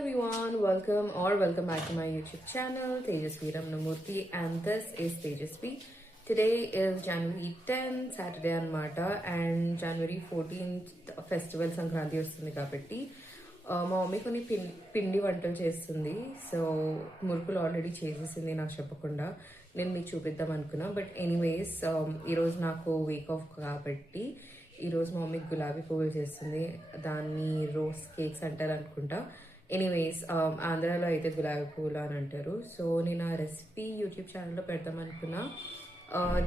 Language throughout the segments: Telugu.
everyone, welcome back to my YouTube channel, Tejasvi Ramnamurthy, and this is Tejasvi. Today is January 10th, Saturday anamata, and January 14th festival Sankranti vastundi kabatti మా మమ్మీ కొన్ని పిండి వంటలు చేస్తుంది. సో మురుకులు ఆల్రెడీ చేసేసింది నాకు చెప్పకుండా. నేను మీకు చూపిద్దాం అనుకున్నా. బట్ ఎనీవేస్ ఈరోజు నాకు వీక్ ఆఫ్ కాబట్టి ఈరోజు మా మమ్మీ గులాబీ పువ్వులు చేస్తుంది. దాన్ని రోజ్ కేక్స్ అంటారు అనుకుంటా. ఎనీవేస్ ఆంధ్రాలో అయితే గులాబీ పువ్వులు అని అంటారు. సో నేను ఆ రెసిపీ యూట్యూబ్ ఛానల్లో పెడదాం అనుకున్నా.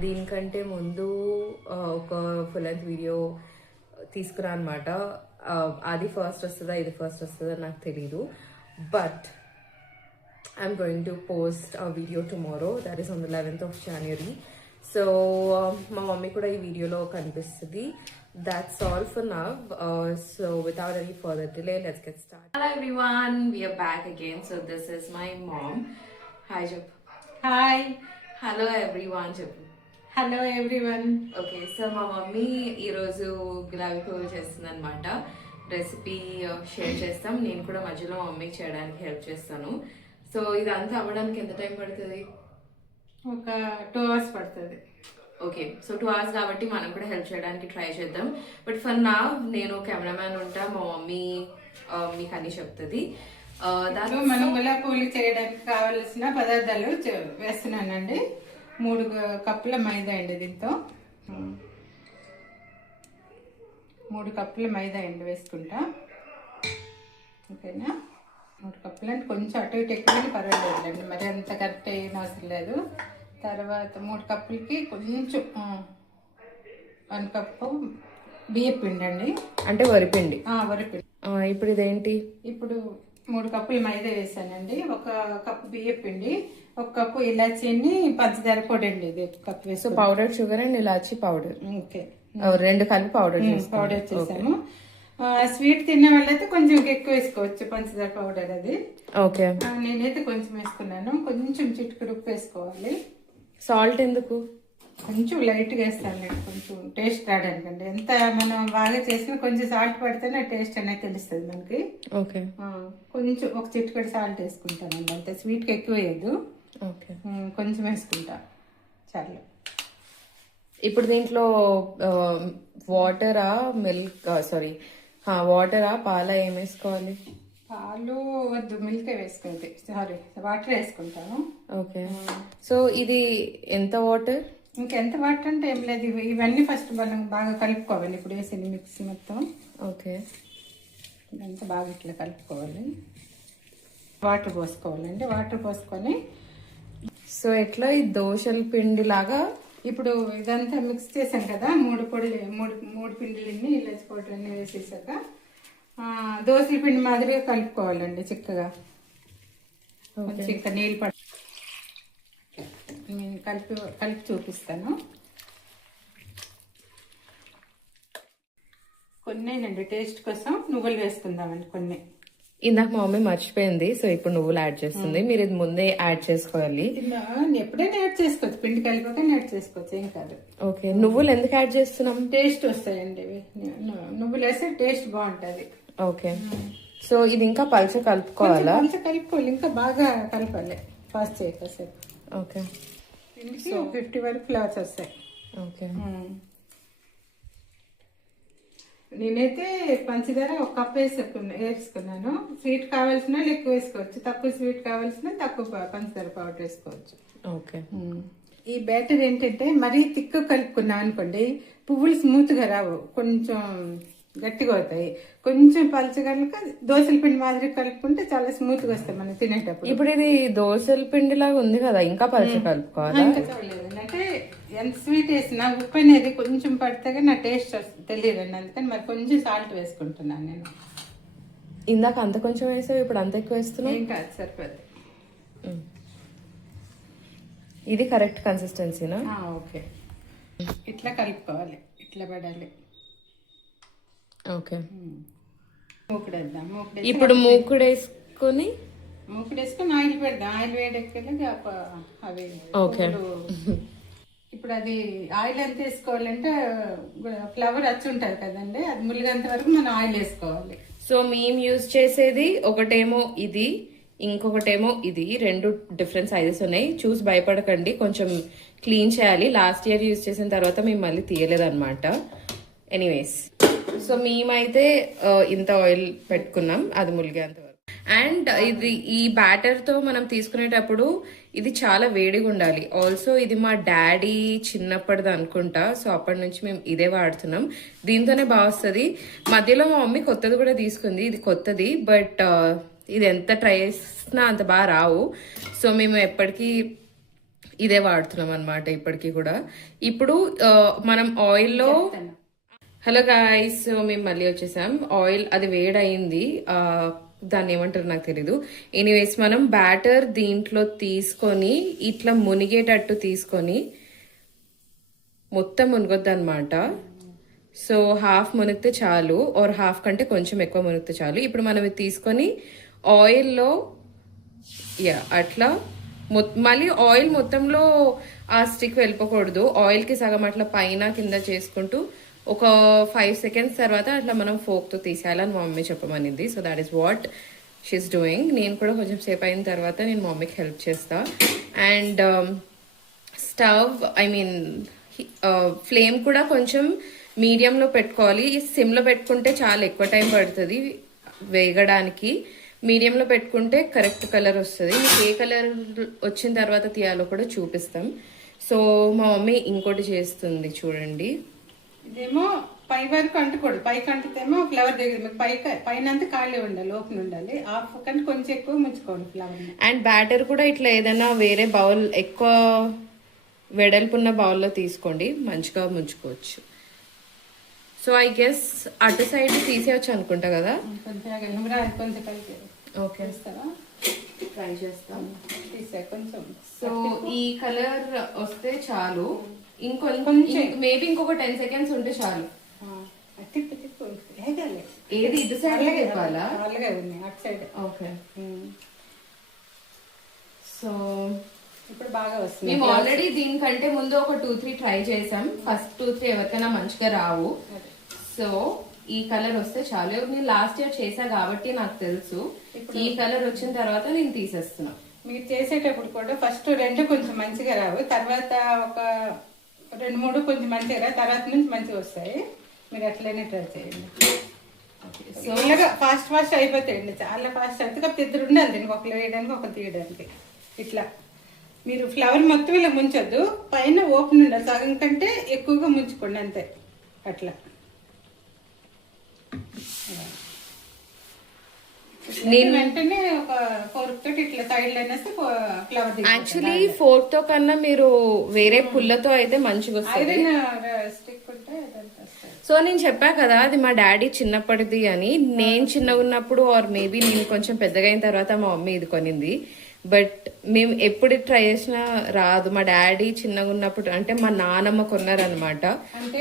దీనికంటే ముందు ఒక ఫుల్ లెంత్ వీడియో తీసుకురా అనమాట. అది ఫస్ట్ వస్తుందా ఇది ఫస్ట్ వస్తుందా నాకు తెలీదు. But I'm going to post a video tomorrow, that is on the 11th of January. So మా మమ్మీ కూడా ఈ వీడియోలో కనిపిస్తుంది. That's all for now. So without any further delay, let's get started. Hello everyone, we are back again. So this is my mom. Hi Jap. Hi. Hello everyone Jap. Hello everyone. Okay, so మా మమ్మీ ఈరోజు గులాబీ పువ్వులు చేస్తుంది అనమాట. రెసిపీ షేర్ చేస్తాం. నేను కూడా మధ్యలో మా మమ్మీకి చేయడానికి హెల్ప్ చేస్తాను. సో ఇదంతా అవ్వడానికి ఎంత టైం పడుతుంది? ఒక 2 hours పడుతుంది. ఓకే, సో 2 hours కాబట్టి మనం కూడా హెల్ప్ చేయడానికి ట్రై చేద్దాం. బట్ ఫర్ నా నేను కెమెరామ్యాన్ ఉంటా, మా మమ్మీ మీకు అన్ని చెప్తుంది. దాంట్లో మనం గులాబీ పువ్వులు చేయడానికి కావలసిన పదార్థాలు వేస్తున్నానండి. 3 కప్పుల మైదా అండి. దీంతో 3 కప్పుల మైదా అండి వేసుకుంటా. ఓకేనా? 3 కప్పులు అంటే కొంచెం అటు ఇటు ఎక్కువ పర్వాలేదులేండి, మరి అంత కరెక్ట్ అయిన అవసరం లేదు. తర్వాత 3 కప్పులకి కొంచెం 1 కప్పు బియ్యం పిండి అండి, అంటే వరిపిండి. వరిపిండి. ఇప్పుడు ఇదేంటి? ఇప్పుడు 3 కప్పులు మైదా వేసానండి, 1 కప్పు బియ్యం పిండి, 1 కప్పు ఇలాచీని పంచదార పొడి అండి. ఇది కప్పు వేసి powder sugar and elaichi powder. Okay, 2 కలిపి పౌడర్ చేసాము. స్వీట్ తిన్న వాళ్ళైతే కొంచెం ఎక్కువ వేసుకోవచ్చు పంచదార పౌడర్. అది ఓకే, నేనైతే కొంచెం వేసుకున్నాను. కొంచెం చిటికెడు ఉప్పు వేసుకోవాలి. సాల్ట్ ఎందుకు? కొంచెం లైట్గా వేస్తాను, కొంచెం టేస్ట్ రావడానికండి. ఎంత మనం బాగా చేసినా కొంచెం సాల్ట్ పడితేనే టేస్ట్ అనేది తెలుస్తుంది మనకి. ఓకే, కొంచెం 1 చిటికెడు సాల్ట్ వేసుకుంటానండి, అంతే. స్వీట్కి ఎక్కువ వేయదు, ఓకే, కొంచెం వేసుకుంటా చాలు. ఇప్పుడు దీంట్లో వాటరా మిల్క్ వాటరా పాలా ఏం వేసుకోవాలి? పాలు వద్దు, మిల్కే వేసుకుంటే, సారీ వాటర్ వేసుకుంటాను. ఓకే, సో ఇది ఎంత వాటర్? ఇంకెంత వాటర్ అంటే ఏం లేదు, ఇవన్నీ ఫస్ట్ మనం బాగా కలుపుకోవాలి. ఇప్పుడు వేసింది మిక్సీ మొత్తం. ఓకే, ఇదంతా బాగా ఇట్లా కలుపుకోవాలి. వాటర్ పోసుకోవాలండి. వాటర్ పోసుకొని సో ఎట్లా ఈ దోశల పిండి లాగా ఇప్పుడు ఇదంతా మిక్స్ చేసాం కదా, 3 పిండిలన్నీ ఇలాచి పౌడర్ అన్నీ వేసేసాక దోశల పిండి మాదిరిగా కలుపుకోవాలండి చిక్కగా. కొంచెం ఇంకా నీళ్ళు పడ నేను కలిపి చూపిస్తాను. కొన్నేనండి టేస్ట్ కోసం నువ్వులు వేసుకుందామండి, కొన్ని. ఇందాక మా మమ్మీ మర్చిపోయింది, సో ఇప్పుడు నువ్వులు యాడ్ చేస్తుంది. మీరు ఇది ముందే యాడ్ చేసుకోవాలి. ఎప్పుడైనా యాడ్ చేసుకోవచ్చు, పిండి కలిపాక యాడ్ చేసుకోవచ్చు, ఏం కాదు. ఓకే, నువ్వులు ఎందుకు యాడ్ చేస్తున్నాం? టేస్ట్ వస్తాయండి నువ్వులు వేస్తే, టేస్ట్ బాగుంటది. ఓకే, సో ఇది ఇంకా పల్చ కలుపుకోవాలా? కలుపుకోవాలి, ఇంకా బాగా కలపాలి, ఫాస్ట్ చేయసేపు. ఓకే, సో 50 వరకు ఫ్లవర్స్ వస్తాయి. ఓకే, నేనైతే పంచదార 1 కప్ వేసుకున్నాను. స్వీట్ కావాల్సిన ఎక్కువ వేసుకోవచ్చు, తక్కువ స్వీట్ కావాల్సిన తక్కువ పంచదార పౌడర్ వేసుకోవచ్చు. ఓకే, ఈ బ్యాటర్ ఏంటంటే మరీ తిక్కు కలుపుకున్నాం అనుకోండి, పువ్వులు స్మూత్ గా రావు, కొంచెం గట్టిగా అవుతాయి. కొంచెం పలచగలక దోశల పిండి మాదిరి కలుపుకుంటే చాలా స్మూత్ గా వస్తాయి మనం తినేటప్పుడు. ఇప్పుడు ఇది దోశల పిండి లాగా ఉంది కదా, ఇంకా పలచ కలుపుకోవాలా? అంటే ఎంత స్వీట్ వేసినా ఉప్పు అనేది కొంచెం పడితే నా టేస్ట్ తెలియదండి, అందుకని మరి కొంచెం సాల్ట్ వేసుకుంటున్నాను నేను. ఇందాక అంత కొంచెం వేసావు, ఇప్పుడు అంత ఎక్కువ వేస్తున్నావు. ఏం కాదు, సరిపోద్ది. ఇది కరెక్ట్ కన్సిస్టెన్సీనా? ఓకే, ఇట్లా కలుపుకోవాలి, ఇట్లా పడాలి. ఓకే, మూకుడేద్దాం. ఇప్పుడు మూకుడేసుకొని ఆయిల్ పెడదాం. ఆయిల్ వేడెక్కేలాగా అవి. ఓకే, ఇప్పుడు అది ఆయిల్ ఎంత వేసుకోవాలంటే ఫ్లవర్ వచ్చి ఉంటుంది కదండి, అది ములిగేంత వరకు మనం ఆయిల్ వేసుకోవాలి. సో మేము యూజ్ చేసేది ఒకటేమో ఇది, ఇంకొకటేమో ఇది. రెండు డిఫరెంట్ సైజెస్ ఉన్నాయి. చూసి భయపడకండి, కొంచెం క్లీన్ చేయాలి. లాస్ట్ ఇయర్ యూజ్ చేసిన తర్వాత మేము మళ్ళీ తీయలేదన్నమాట. ఎనీవేస్, సో మేమైతే ఇంత ఆయిల్ పెట్టుకున్నాం, అది ములిగేంత వరకు. అండ్ ఇది ఈ బ్యాటర్ తో మనం తీసుకునేటప్పుడు ఇది చాలా వేడిగా ఉండాలి. ఆల్సో ఇది మా డాడీ చిన్నప్పటిది అనుకుంటా, సో అప్పటి నుంచి మేము ఇదే వాడుతున్నాం. దీంతోనే బాగా వస్తుంది. మధ్యలో మా మమ్మీ కొత్తది కూడా తీసుకుంది, ఇది కొత్తది, బట్ ఇది ఎంత ట్రై చేసినా అంత బాగా రావు. సో మేము ఎప్పటికీ ఇదే వాడుతున్నాం అనమాట ఇప్పటికీ కూడా. ఇప్పుడు మనం ఆయిల్లో, హలో గాయ్స్, సో మేము మళ్ళీ వచ్చేసాం. ఆయిల్ అది వేడయింది, దాన్ని ఏమంటారు నాకు తెలీదు. ఎనీవేస్, మనం బ్యాటర్ దీంట్లో తీసుకొని ఇట్లా మునిగేటట్టు తీసుకొని, మొత్తం మునగొద్దు అనమాట. సో హాఫ్ మునిగితే చాలు, ఆర్ హాఫ్ కంటే కొంచెం ఎక్కువ మునిగితే చాలు. ఇప్పుడు మనం ఇది తీసుకొని ఆయిల్లో అట్లా మళ్ళీ ఆయిల్ మొత్తంలో ఆ స్టిక్ వెళ్ళిపోకూడదు. ఆయిల్కి సగం అట్లా పైన కింద చేసుకుంటూ ఒక 5 seconds తర్వాత అట్లా మనం ఫోక్తో తీసేయాలని మా మమ్మీ చెప్పమనింది. So that is what she is doing. నేను కూడా కొంచెం సేపు అయిన తర్వాత నేను మా మమ్మీకి హెల్ప్ చేస్తా. And stove, I mean flame కూడా కొంచెం మీడియంలో పెట్టుకోవాలి. సిమ్లో పెట్టుకుంటే చాలా ఎక్కువ టైం పడుతుంది వేగడానికి. మీడియంలో పెట్టుకుంటే కరెక్ట్ కలర్ వస్తుంది. మీకు ఏ కలర్ వచ్చిన తర్వాత తీయాలో కూడా చూపిస్తాం. సో మా మమ్మీ ఇంకోటి చేస్తుంది చూడండి. ఇదేమో పై వరకు అంటుకోడు, పైకి అంటుతేమో ఫ్లవర్ దగ్గర మీకు పైన అంతా ఖాళీ ఉండాలి, ఓపెన్ ఉండాలి. హాఫ్ కంటే కొంచెం ఎక్కువ ముంచుకోండి ఫ్లవర్. అండ్ బ్యాటర్ కూడా ఇట్లా ఏదైనా వేరే బౌల్, ఎక్కువ వెడల్పున్న బౌల్లో తీసుకోండి, మంచిగా ముంచుకోవచ్చు. సో ఐ గెస్ అటు సైడ్ తీసేయచ్చు అనుకుంటా కదా. కొంచెం పైకి ఓకే, ట్రై చేస్తాం. తీసే కొంచెం. సో ఈ కలర్ వస్తే చాలు, ఇంకొంచెం మేబీ ఇంకొక 10 seconds ఉంటే చాలు. తిప్పు తిప్పు ఏది ఇటు సైడ్ తిప్పాలా? అలాగే ఉంది అటు సైడ్. ఓకే, సో ఇప్పుడు బాగా వస్తుంది. మేము ఆల్రెడీ దీనికంటే ముందు ఒక 2-3 ట్రై చేసాం. ఫస్ట్ 2-3 ఎవరికైనా మంచిగా రావు. సో ఈ కలర్ వస్తే చాలు. నేను లాస్ట్ ఇయర్ చేసా కాబట్టి నాకు తెలుసు. ఈ కలర్ వచ్చిన తర్వాత నేను తీసేస్తున్నా. మీరు చేసేటప్పుడు కూడా ఫస్ట్ 2 కొంచెం మంచిగా రావు, తర్వాత ఒక 2-3 కొంచెం మంచిగా రావు, తర్వాత నుంచి మంచిగా వస్తాయి. మీరు అట్లనే ట్రై చేయండి. సో ఇలాగా ఫాస్ట్ అయిపోతాయండి, చాలా ఫాస్ట్ అయితే. కాకపోతే ఇద్దరు ఉండాలి దీనికి, ఒకరు వేయడానికి ఒకరు తీయడానికి. ఇట్లా మీరు ఫ్లవర్ మొత్తం ఇలా ముంచొద్దు, పైన ఓపెన్ ఉండాలి, సగం కంటే ఎక్కువగా ముంచుకోండి అంతే. అట్లా నేను వెంటనే ఒక ఫోర్క్ తోటి ఇట్లా సైడ్ లైనేస్తే ఫ్లవర్. యాక్చువల్లీ ఫోర్క్ తో కన్నా మీరు వేరే పుల్లతో అయితే మంచిగా వస్తుంది. స్టిక్ ఉంటే. సో నేను చెప్పా కదా అది మా డాడీ చిన్నప్పటిది అని. నేను చిన్నగా ఉన్నప్పుడు ఆర్ మేబీ నేను కొంచెం పెద్దగా అయిన తర్వాత మా మమ్మీ ఇది కొనింది. బట్ మేము ఎప్పుడు ట్రై చేసినా రాదు. మా డాడీ చిన్నగా ఉన్నప్పుడు, అంటే మా నానమ్మ కొన్నారనమాట.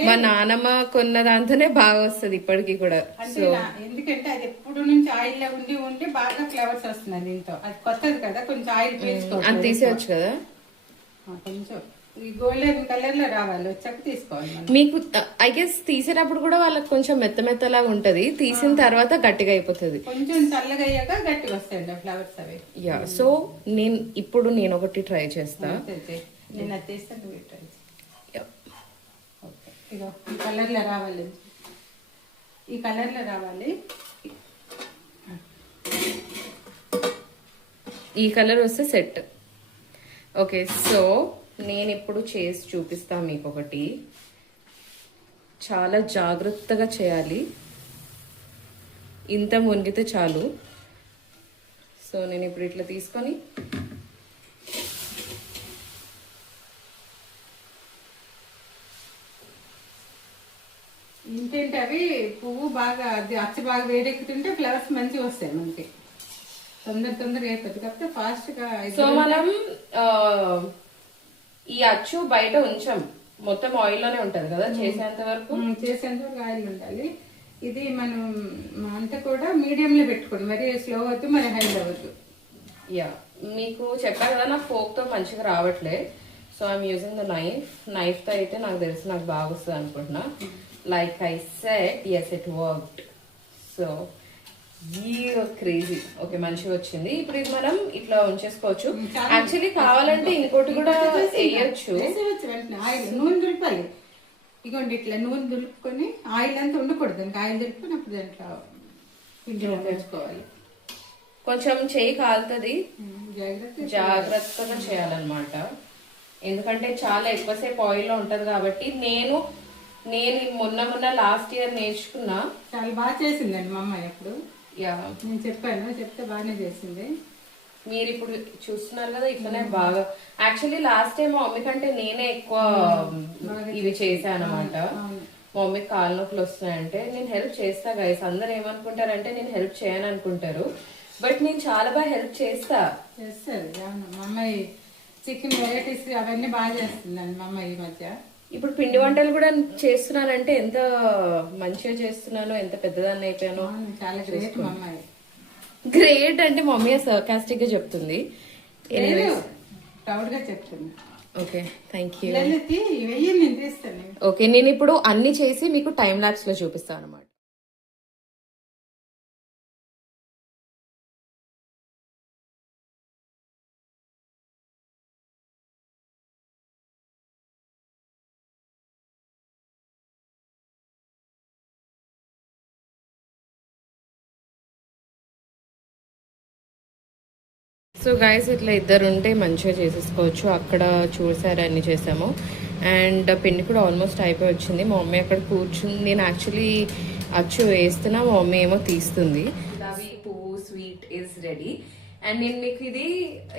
మా నానమ్మ కొన్న దాంతోనే బాగా వస్తుంది ఇప్పటికీ కూడా. సో ఎందుకంటే అది ఎప్పుడు నుంచి ఆయిల్ లో ఉండి ఉండి బాగా ఫ్లవర్స్ వస్తున్నాయి దీంతో. అది కొత్తది కదా, కొంచెం ఆయిల్ పీల్చుకోవాలి. అది తీసేయచ్చు కదా, కొంచెం ఈ గోల్డెన్ కలర్ లో రావాలి, వచ్చాక తీసుకోవాలి. మీకు ఐ గెస్ తీసేటప్పుడు కూడా వాళ్ళకి కొంచెం మెత్తలాగా ఉంటది, తీసిన తర్వాత గట్టిగా అయిపోతుంది. కొంచెం చల్లగా అయ్యాక గట్టిగా వస్తాయండి ఫ్లవర్స్ అవి. యా, సో నేను ఒకటి ట్రై చేస్తా. నేను అది తీస్తాను, ట్రై ఇగో ఈ కలర్ లో రావాలి, ఈ కలర్ లో రావాలి. ఈ కలర్ వస్తే సెట్. ఓకే, సో నేను ఇప్పుడు చేసి చూపిస్తాను మీకు ఒకటి. చాలా జాగ్రత్తగా చేయాలి, ఇంత మునిగితే చాలు. సో నేను ఇప్పుడు ఇట్లా తీసుకొని ఏంటంటే అవి పువ్వు బాగా అచ్చ బాగా వేడెక్కుతుంటే ఫ్లవర్స్ మంచిగా వస్తాయి మనకి. తొందరగా అయిపోతుంది, కాకపోతే ఫాస్ట్ గా. సో మనం ఈ అచ్చు బయట ఉంచాం, మొత్తం ఆయిల్ లోనే ఉంటది కదా చేసేంత వరకు ఆయిల్ ఉండాలి. ఇది మనం అంతా కూడా మీడియం లో పెట్టుకోండి, మరి స్లో అవుతూ మరి హై అవ్వద్దు. యా, మీకు చెప్పా కదా నాకు ఫోక్ తో మంచిగా రావట్లే. So I'm using the knife తో అయితే నాకు తెలిసి నాకు బాగా వస్తుంది అనుకుంటున్నా. Like I said, yes it worked. So crazy. Okay, మంచిగా వచ్చింది. ఇప్పుడు ఇది మనం ఇట్లా ఉంచేసుకోవచ్చు. యాక్చువల్లీ కావాలంటే ఇంకోటి కూడా వేయచ్చు. వెంటనే ఆయిల్ నూనె దులిపాలి. ఇగోండి ఇట్లా నూనె దులుపుకొని ఆయిల్ అంతా ఉండకూడదు, ఇంకా ఆయిల్ దులుపుకొని అప్పుడు దాంట్లో పిండి వేసుకోవాలి. కొంచెం చేయి కాలుతుంది, జాగ్రత్తగా జాగ్రత్త. చేయాలన్నమాట. ఎందుకంటే చాలా ఎక్కువసేపు ఆయిల్ లో ఉంటది కాబట్టి. నేను మొన్న లాస్ట్ ఇయర్ నేర్చుకున్నా. చాలా బాగా చేసిందండి మా అమ్మాయి అప్పుడు. యా, నేను చెప్పాను, చెప్తే బాగానే చేసింది. మీరు ఇప్పుడు చూస్తున్నారు కదా ఇట్లనే బాగా. యాక్చువల్లీ లాస్ట్ టైం మా మమ్మీ కంటే నేనే ఎక్కువ ఇవి చేశాను అనమాట. మా మమ్మీకి కాళ్ళ నొప్పులు వస్తున్నాయంటే నేను హెల్ప్ చేస్తా గైస్. అందరు ఏమనుకుంటారంటే నేను హెల్ప్ చేయను అనుకుంటారు, బట్ నేను చాలా బాగా హెల్ప్ చేస్తారు. మా అమ్మాయి చికెన్ వెరైటీస్ అవన్నీ బాగా చేస్తుందండి మా అమ్మాయి ఈ మధ్య. ఇప్పుడు పిండి వంటలు కూడా చేస్తున్నానంటే ఎంత మంచిగా చేస్తున్నాను, ఎంత పెద్దదాన్ని అయిపోయాను. చాలా గ్రేట్ మా అమ్మాయి. గ్రేట్ అంటే మమ్మీ సర్కాస్టిక్ గా చెప్తుంది. ప్రౌడ్ గా చెప్తుంది. Okay, thank you. వెయ్యి నేను తీస్తాను. ఓకే, నేను ఇప్పుడు అన్ని చేసి మీకు టైం లాప్స్ లో చూపిస్తాను అనమాట. సో గైస్, ఇట్లా ఇద్దరు ఉంటే మంచిగా చేసేసుకోవచ్చు. అక్కడ చూసారు అన్ని చేసాము, అండ్ పిండి కూడా ఆల్మోస్ట్ అయిపోయి వచ్చింది. మా మమ్మీ అక్కడ కూర్చుంది. నేను యాక్చువల్లీ అచ్చు వేస్తున్నా, మా మమ్మీ ఏమో తీస్తుంది. గులాబీ పువ్వు స్వీట్ ఈజ్ రెడీ. అండ్ నేను మీకు ఇది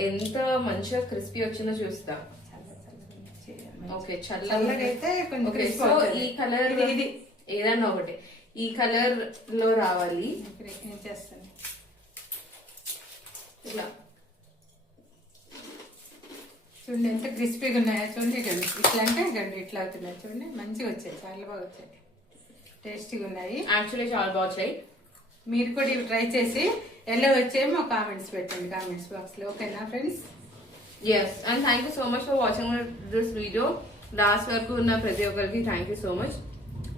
ఎంత మంచిగా క్రిస్పీ వచ్చిందో చూస్తా. ఓకే, చల్లగైతే ఓకే. సో ఈ కలర్ ఇది ఏదన్నా ఒకటి ఈ కలర్ లో రావాలి. నేను చేస్తాను. ఇలా చూడండి ఎంత క్రిస్పీగా ఉన్నాయో చూడండి. ఇట్లా అంటే ఇట్లా అవుతున్నాయి చూడండి. మంచిగా వచ్చాయి, చాలా బాగా వచ్చాయి, టేస్టీగా ఉన్నాయి. యాక్చువల్లీ చాలా బాగా వచ్చాయి. మీరు కూడా ఇవి ట్రై చేసి ఎలా వచ్చాయేమో కామెంట్స్ పెట్టండి కామెంట్స్ బాక్స్ లో. ఓకేనా friends? Yes, and thank you so much for watching this video. Last వరకు ఉన్న ప్రతి ఒక్కరికి థ్యాంక్ యూ సో మచ్.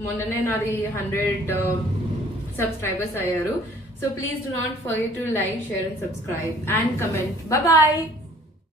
మొన్ననే నాది 100 సబ్స్క్రైబర్స్ అయ్యారు. So please do not forget to like, share and subscribe and comment. Bye bye.